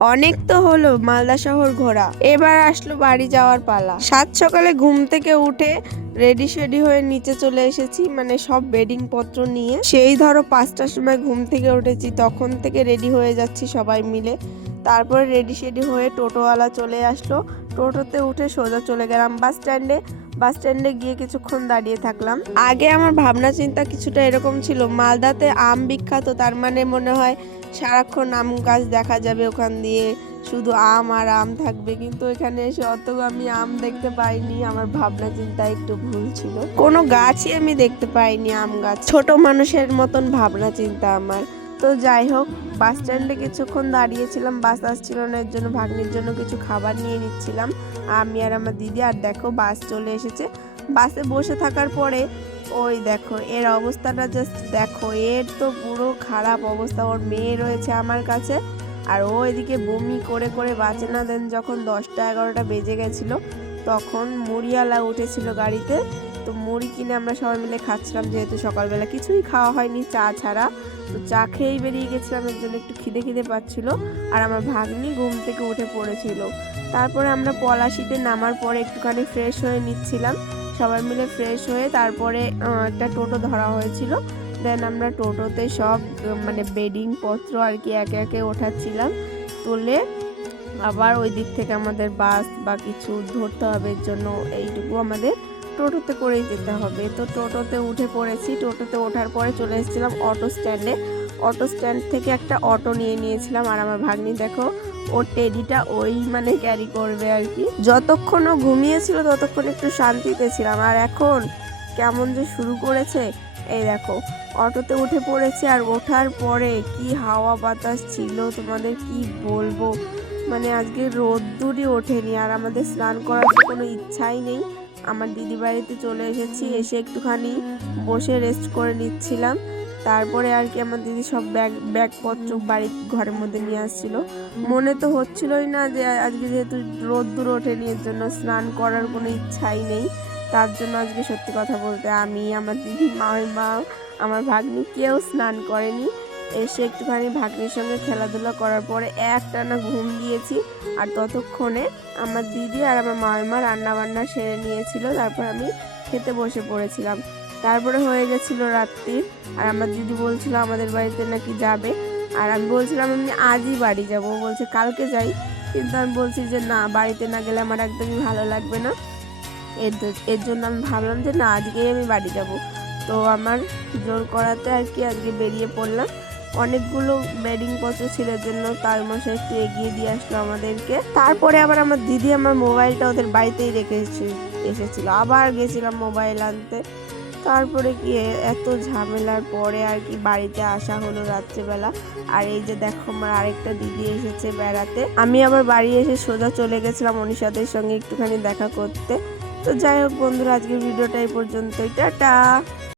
অনেক তো হলো, মালদা শহর ঘোরা। এবার আসলো বাড়ি যাওয়ার পালা। সাত সকালে ঘুম থেকে উঠে রেডি শেডি হয়ে নিচে চলে এসেছি মানে সব বেডিং পত্র নিয়ে। সেই ধরো পাঁচটার সময় ঘুম থেকে উঠেছি, তখন থেকে রেডি হয়ে যাচ্ছি সবাই মিলে। তারপরে রেডি শেডি হয়ে টোটোওয়ালা চলে আসলো। টোটোতে উঠে সোজা চলে গেলাম বাস স্ট্যান্ডে বাস স্ট্যান্ডে গিয়ে কিছুক্ষণ দাঁড়িয়ে থাকলাম। আগে আমার ভাবনা চিন্তা কিছুটা এরকম ছিল। মালদাতে আম বিখ্যাত, তার মানে মনে হয় সারাক্ষণ আম গাছ দেখা যাবে ওখান দিয়ে। শুধু আম আর আম থাকবে। কিন্তু এখানে এসে অত আমি আম দেখতে পাইনি। আমার ভাবনা চিন্তা একটু ভুল ছিল। কোনো গাছই আমি দেখতে পাইনি আম গাছ। ছোট মানুষের মতন ভাবনা চিন্তা আমার। তো যাই হোক, বাস স্ট্যান্ডে কিছুক্ষণ দাঁড়িয়েছিলাম। বাস আসছিল না, এর জন্য ভাগ্নির জন্য কিছু খাবার নিয়ে নিচ্ছিলাম। আমি আর আমার দিদি, আর দেখো বাস চলে এসেছে। বাসে বসে থাকার পরে, ওই দেখো, এর অবস্থাটা জাস্ট দেখো, এর তো পুরো খারাপ অবস্থা। ওর মেয়ে রয়েছে আমার কাছে, আর ও এদিকে বমি করে করে বাঁচে না। দেন যখন দশটা এগারোটা বেজে গেছিল, তখন মুড়িওয়ালা উঠেছিল গাড়িতে। তো মুড়ি কিনে আমরা সবাই মিলে খাচ্ছিলাম, যেহেতু সকালবেলা কিছুই খাওয়া হয়নি, চা ছাড়া। তো চা খেয়েই বেরিয়ে গেছিলাম, এর জন্য একটু খিদে খিদে পাচ্ছিল। আর আমার ভাগ্নি ঘুম থেকে উঠে পড়েছিল। তারপরে আমরা পলাশিতে নামার পরে একটুখানি ফ্রেশ হয়ে নিচ্ছিলাম। সবাই মিলে ফ্রেশ হয়ে তারপরে একটা টোটো ধরা হয়েছিল। দেন আমরা টোটোতে সব মানে বেডিং পত্র আর কি একে একে ওঠাচ্ছিলাম। তুলে আবার ওই দিক থেকে আমাদের বাস বা কিছু ধরতে হবে জন্য এইটুকু আমাদের টোটোতে করেই যেতে হবে। তো টোটোতে উঠে পড়েছি। টোটোতে ওঠার পরে চলে এসেছিলাম অটো স্ট্যান্ডে অটো স্ট্যান্ড থেকে একটা অটো নিয়ে নিয়েছিলাম। আর আমার ভাগ্নি, দেখো ওর টেডিটা ওই মানে ক্যারি করবে আর কি। যতক্ষণ ও ঘুমিয়েছিল, ততক্ষণ একটু শান্তিতে ছিলাম। আর এখন কেমন যে শুরু করেছে, এই দেখো, অটোতে উঠে পড়েছে আর ওঠার পরে কি হাওয়া বাতাস ছিল, তোমাদের কি বলব? মানে আজকে রোদ্দুরই ওঠেনি আর আমাদের স্নান করার তো কোনো ইচ্ছাই নেই। আমার দিদি বাড়িতে চলে এসেছি, এসে একটুখানি বসে রেস্ট করে নিচ্ছিলাম। তারপরে আর কি আমার দিদি সব ব্যাগ, ব্যাগপত্র বাড়ির ঘরের মধ্যে নিয়ে আসছিল। মনে তো হচ্ছিলই না যে আজকে যেহেতু রোদ্দুর ওঠেনি, এর জন্য স্নান করার কোনো ইচ্ছাই নেই। তার জন্য আজকে সত্যি কথা বলতে আমি, আমার দিদি মা, আমার ভাগ্নি কেউ স্নান করেনি। এসে একটুখানি ভাগ্নির সঙ্গে খেলাধুলা করার পরে একটানা ঘুম দিয়েছি। আর ততক্ষণে আমার দিদি আর আমার মামা রান্না বান্না সেরে নিয়েছিল। তারপর আমি খেতে বসে পড়েছিলাম। তারপরে হয়ে গেছিল রাত্রি। আর আমার দিদি বলছিল আমাদের বাড়িতে নাকি যাবে। আর আমি বলছিলাম, আমি আজই বাড়ি যাব। বলছে, কালকে যাই। কিন্তু আমি বলছি যে, না, বাড়িতে না গেলে আমার একদমই ভালো লাগবে না। এর এর জন্য আমি ভাবলাম যে, না, আজকেই আমি বাড়ি যাব। তো আমার জোর করাতে আর কি আজকে বেরিয়ে পড়লাম। অনেকগুলো বেডিং পত্র ছিল জন্য তার মশাই একটু এগিয়ে দিয়ে আসলো আমাদেরকে। তারপরে আবার আমার দিদি আমার মোবাইলটা ওদের বাড়িতেই রেখে এসে- এসেছিল। আবার গেছিলাম মোবাইল আনতে। তারপরে কি এত ঝামেলার পরে আর কি বাড়িতে আসা হলো রাত্রেবেলা। আর এই যে দেখো আমার আরেকটা দিদি এসেছে বেড়াতে। আমি আবার বাড়ি এসে সোজা চলে গেছিলাম অনিশাদের সঙ্গে একটুখানি দেখা করতে। তো যাই হোক বন্ধুরা, আজকের ভিডিওটা এই পর্যন্তই। টাটা!